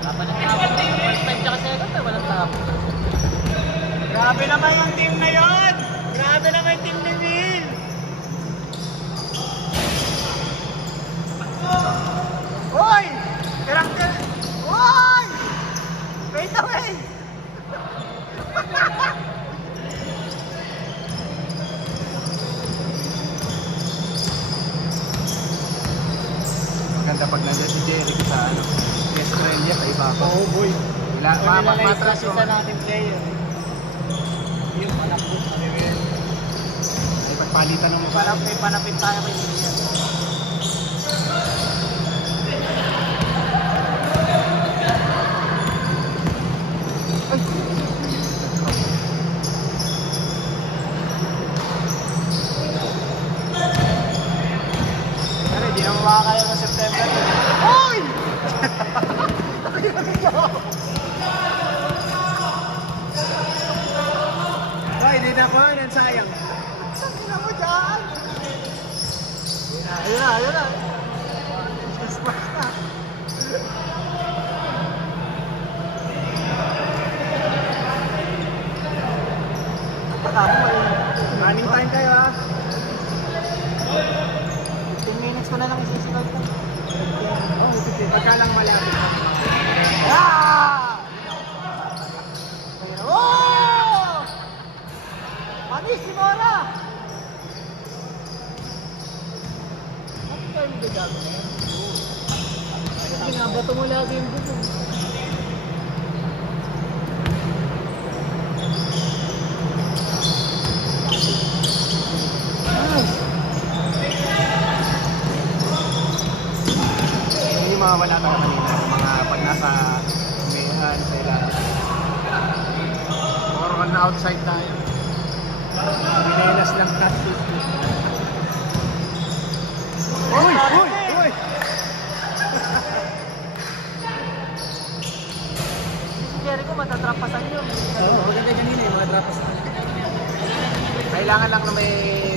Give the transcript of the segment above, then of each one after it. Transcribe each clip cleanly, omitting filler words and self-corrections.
Laban ng tapos. First time tsaka second time, walang tapos. Grabe naman yung team na yun! Grabe naman yung team ni Will! Hoy! Karakter! Hoy! Wait away! Maganda pag nandiyan si Jericho sa ano, best friend niya sa iba pa. Oo, boy. Matras yung natin player. Yung panakbot na rin. Ay pagpalitan ng mukha. May panapit tayo kay William. Hindi na makakaya ng September. Hoy! Hoy, hindi na ko yan, sayang. Saan mo dyan? Ayun na. Smash na. Running time kayo ha. 15 minutes ko na lang isisigaw ito. Oh, pagka lang malapit. Ah! Oh! Panis si Mora! Bakit tayo may gago na yan? Binabato mo lagi yung buko. Wala ka naman nila mga pag nasa mehan sa ilalim. Or na outside tayo. Minelas lang tayo. Uy! Si Jericho matatrapasan yun. Oo, maganda ganyan eh, matatrapasan. Kailangan lang na may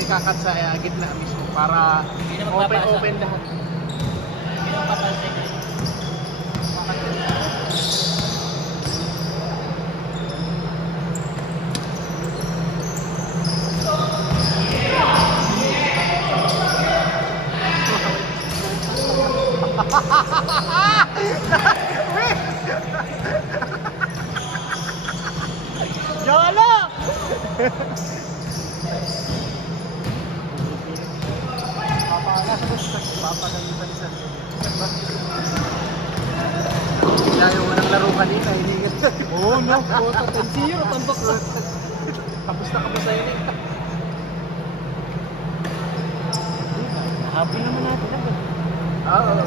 kakat sa gitna mismo para open lahat. Jala! Papagalitan siya. Layo mo ng laro kanina, hindi ka. Oo, no. 10-0, tambak na. Tapos na sa'yo eh. Happy naman natin. Oo, ano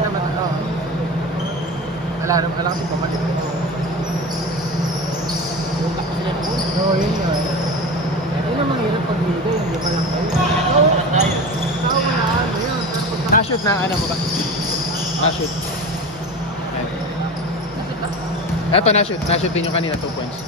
naman ito. Alam kasi pamalit. Oo, yun nga. Yun ang mahirap pag-liga, hindi pa lang kayo. Tao na ano yun. Na-shoot na ano mo ba? Na-shoot. Eto na-shoot. Na-shoot din yung kanina 2 points.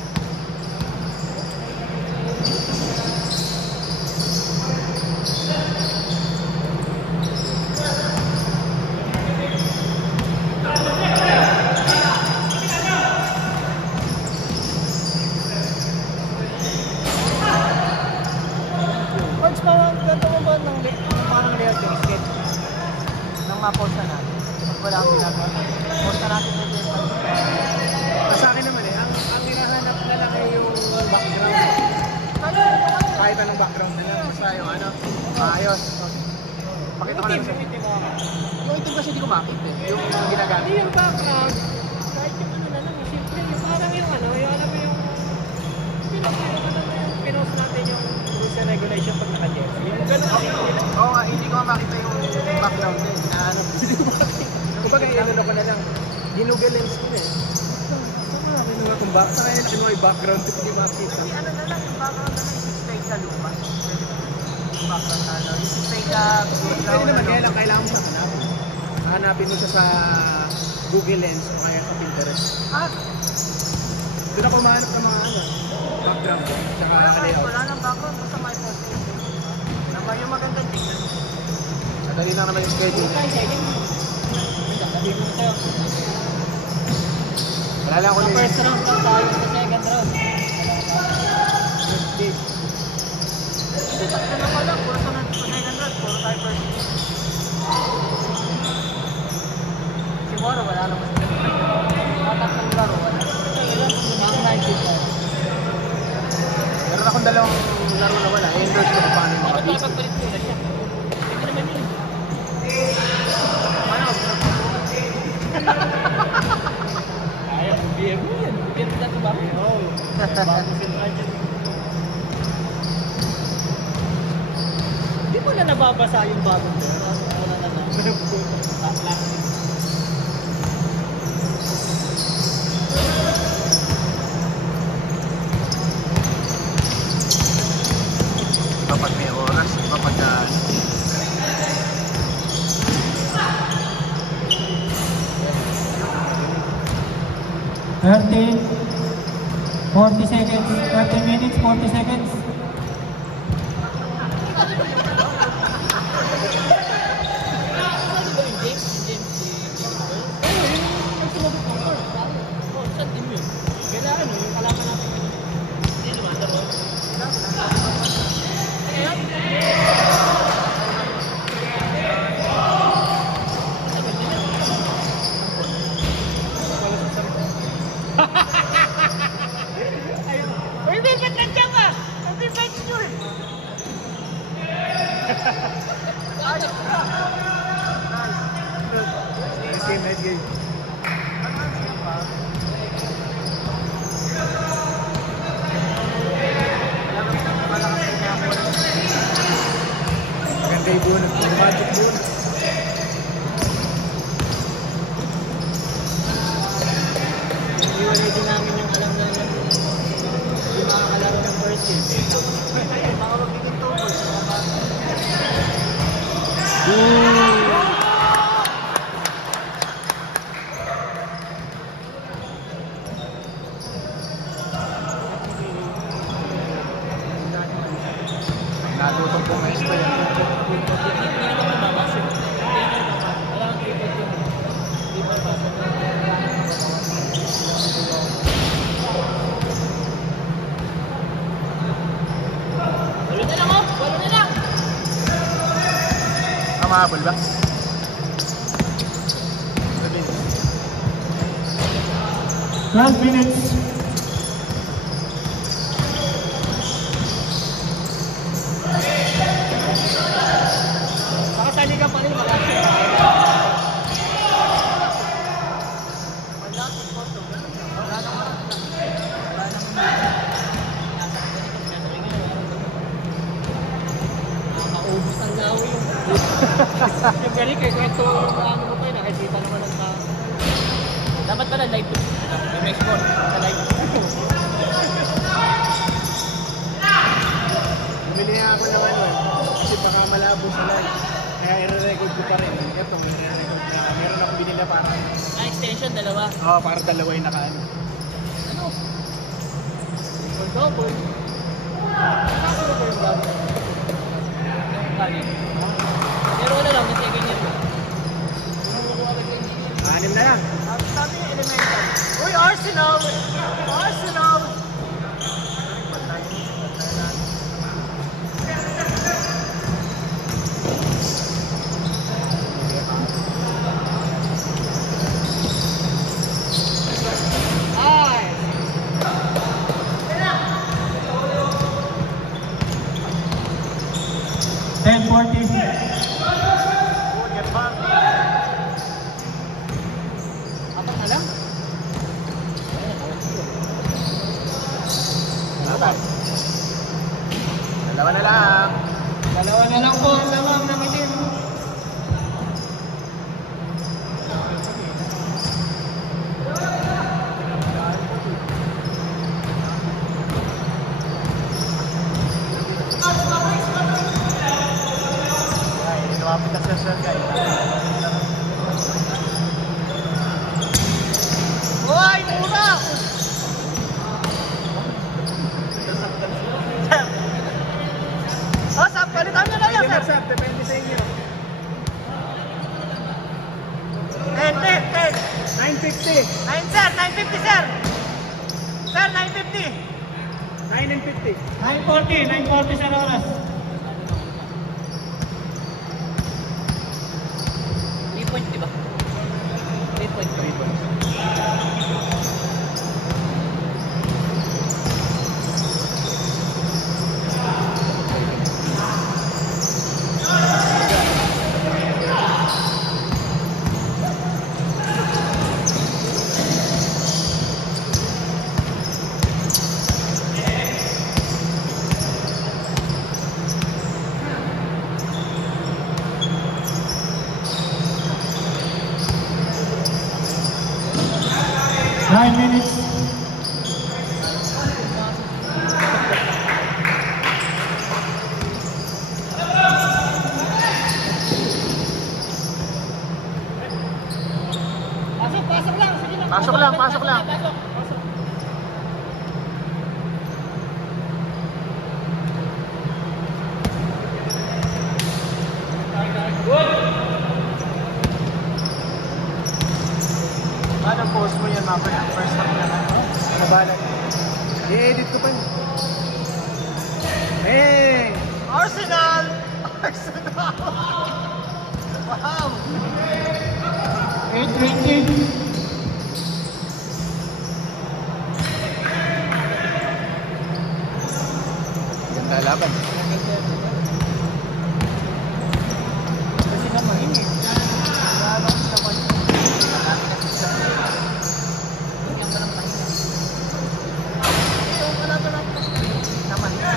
Coach, ganito mo ba ng parang layout yung sketch? Nang ma-post na natin. Pag wala akong ginagawa. Post na natin yung Sa akin naman eh, ang hinahanap na lang ay yung background. Kahit anong background na lang. Basta yung ano, ayos. Pakita ko lang sa yung itim kasi hindi ko makita eh. Yung ginagamit. Hindi yung background. Kahit yung ano na lang, siyempre yung parang yung ano, yung alam mo yung pinost natin yung rules and regulation pag naka-jersey. Yung ganun kasi nila. Oo nga, hindi ko makita yung background eh. Hinahanap. Hindi ko makita. Kumbaga, inano ko na lang. Ginugel lens ko eh. Saka kinuha kung ba? Saka yun kinuha yung background ko hindi makita. Kasi ano na lang, yung background na lang, yung 6 sa luma. Yung background na lang, yung 6 sa Pwede naman, kailangan mo siya hanapin. Hanapin mo siya sa Google Lens o kaya sa Pinterest. Doon ako mahanap ng mga ano, background ko, tsaka layout. Wala nang background, basta may post yung magandang tingnan. At Dali lang naman yung schedule. Wala lang ako Sa nila. first round, tayo sa second round. Tatlo na pala, puro sunod sa second round, puro tayo first game. Si Moro, wala naman sa tatlong laro, wala. Mga 90 tayo. Meron akong dalawang laro na wala. I-endorse ko kung paano yung mga Dapat beats. napagpalit ko na siya. Hindi naman yun. Ano? Kaya, BM mo yan. Bigyan kita sa bahay. Oo. Bago pinranya. Hindi mo na nababasa yung bagong ko. Wala na lang. Iba pag may oras, iba pag 30, 40 seconds, 30 minutes, 40 seconds. Nice game. Maganda yung bunot. Magic bunot. Iwalay din namin yung alam na yung makakalaro ng first game. Mga magiging tungkol sa mga bata. Natutong pumesto yan. Hindi naman mababasok. Wala kang tripod yun. Hindi pa babasok. Walo na lang, oh! Walo na lang! Mahabol ba? Sabi. 12 minutes. Pakasali ka pa rin, wala siya. Wala akong photo. Wala naman. Wala naman. Nakaubos ang lawi yung... Yung gani kayo, kwento yung ano mo tayo, nakikita naman ang tao. Dapat pala live to. Yung may score sa live. Bumili nga ako ng ano eh. Kasi baka malabo sa live. Kaya i-record ko pa rin. Ito, i-record na. Meron akong binila para. Extension, dalawa. Oo, para dalawa yung nakaano. Ano? Double. Nakakalo ba yung double? Yung kali. Pero ano lang, yung second year. Anim na lang. Sabi yung elemental. Uy, Arsenal! Arsenal! Ay! 10:40. Apat na lang? 950. 9 sir, 950 sir. Sir, 950. 9 and 50. 940 sa oras. 3 points, di ba? 3 points. 3 points. Pasok lang. Sige na. Pasok lang, pasok lang. Pasok. Paano post mo yan, Mapper? First time na lang. Mabalan. I-edit ko pa. Hey! Arsenal! Arsenal! Wow! 820. Ganda laban. Kasi naman yun eh. Lalo ko naman yun. Yung ka ng pahinga. Yung wala ka ng naman yun.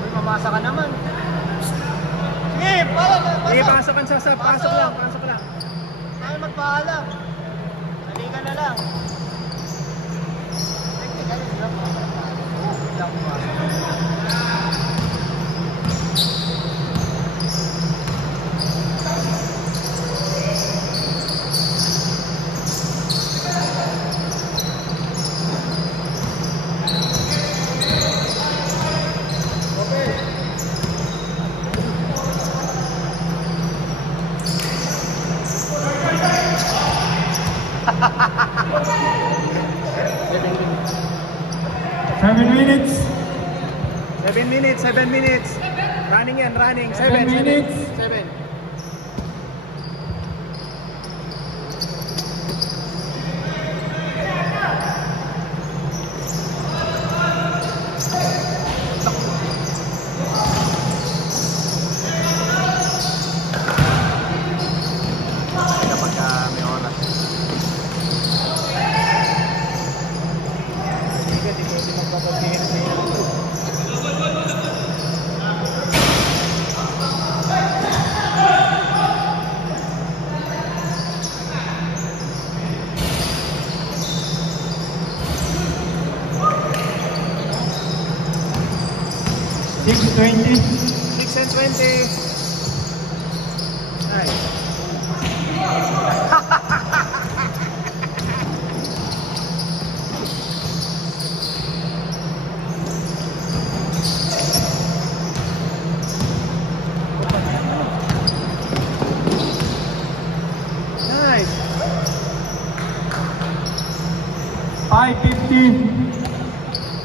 Uy, mamasa ka naman. Sige, Sige, pasok ang sasab. Pasok lang, pasok lang. Ay, magpaalam. Sali ka na lang. Technical, di ba? Oo, lang pumasok. Seven minutes. Running yan, running. 7 minutes. 7. Kapag may oras. Hindi ka pwede magpapagbihin sa iyo. Six and 20. Nice. Nice. 5:50.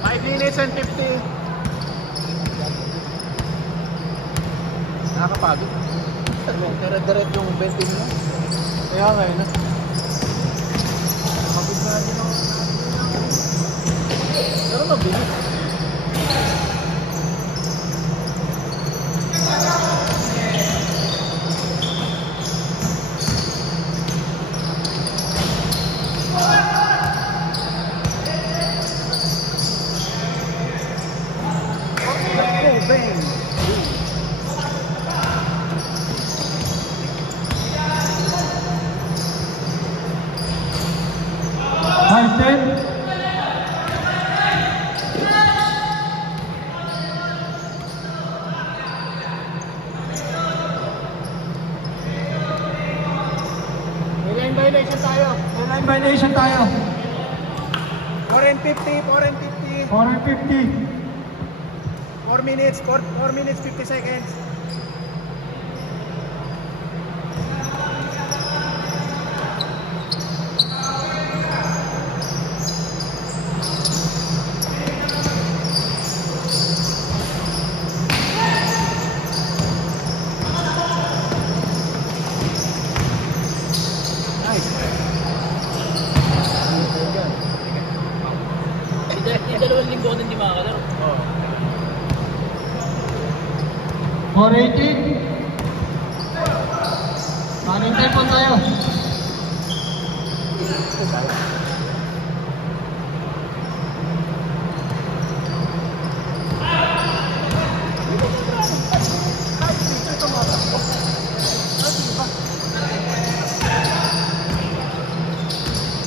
5 minutes and 50. Nakakapagod. Dire-diret yung 20 mo. Kaya ngayon na. Pagod na rin ako. Pero mabilis. Oh, bang! 5:10. May line violation tayo. May line violation tayo. 4 and 50, 4 and 50. 4:50. 4 minutes, 4 minutes, 50 seconds. Yung 2 linggo ko hindi makakalaro. Oh. 480. Running time po tayo.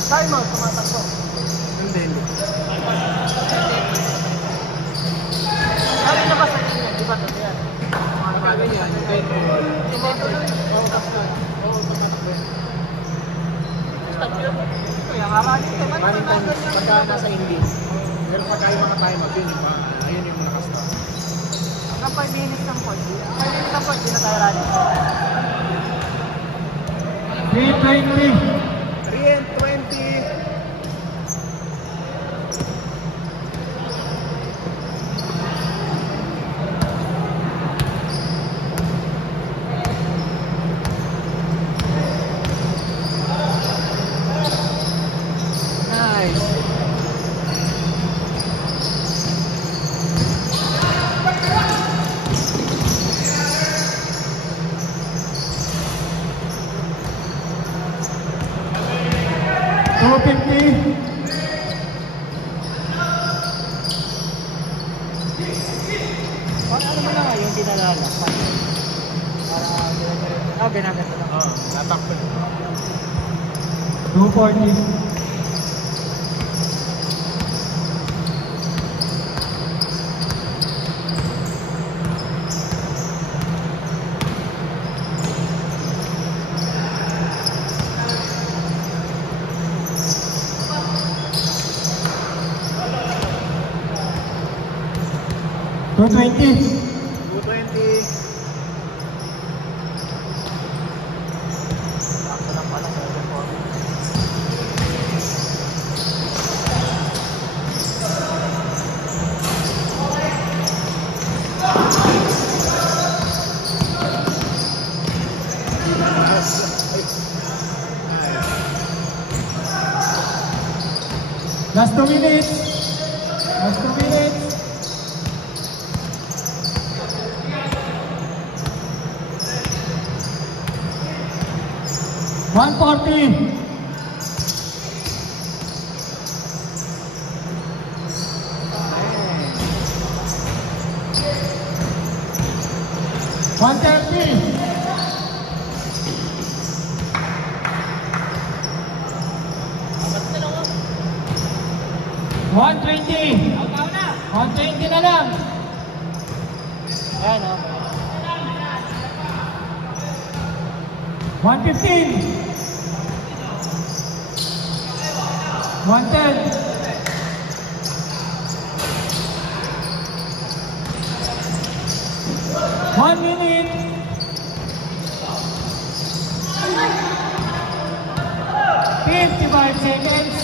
Timer, tumatakbo. Hindi. Sabi na ba sa inyo? Di ba ito yan? Ano yan? Stop yun. Kaya nga running time. Ano Running ba time, ganyan? pagka nasa English. Pero pagka yung mga time out, yun yung nakastop. Hanggang 5 minutes ng point. 5 minutes ng point, di na tayo running. 320. 3 and 20. Ano mo na nga yung dinalala? Para ginagano lang. Oo, natakbo. 240. Two 220. Sakto lang pala sa 4. Last 2 minutes. Last 2 minutes. One 40. One 30. One 20. 120 na lang. Ayan o. 115. 110. 1 minute. 55 seconds.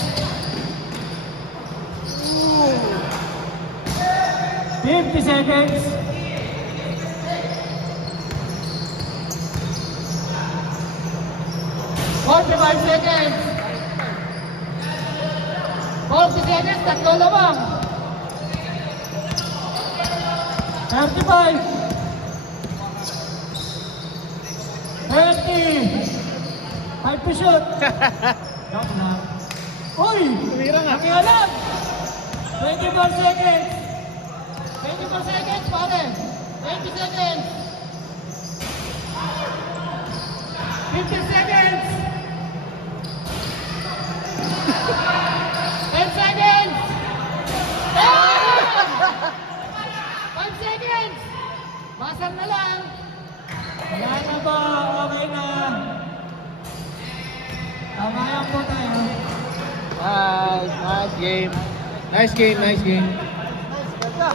50 seconds. 45 seconds. 40 seconds, tatlo lamang. 35. 30. 5 to shoot. Joke lang. Uy! Tumira nga. Nakialam. 24 seconds. 24 seconds, pare. 20 seconds. 50 seconds. 10 seconds. 5 seconds. Basag na lang. Wala na ba? Okay na. Tamayan po tayo. Nice game. Nice game, nice game. Nice, ganda.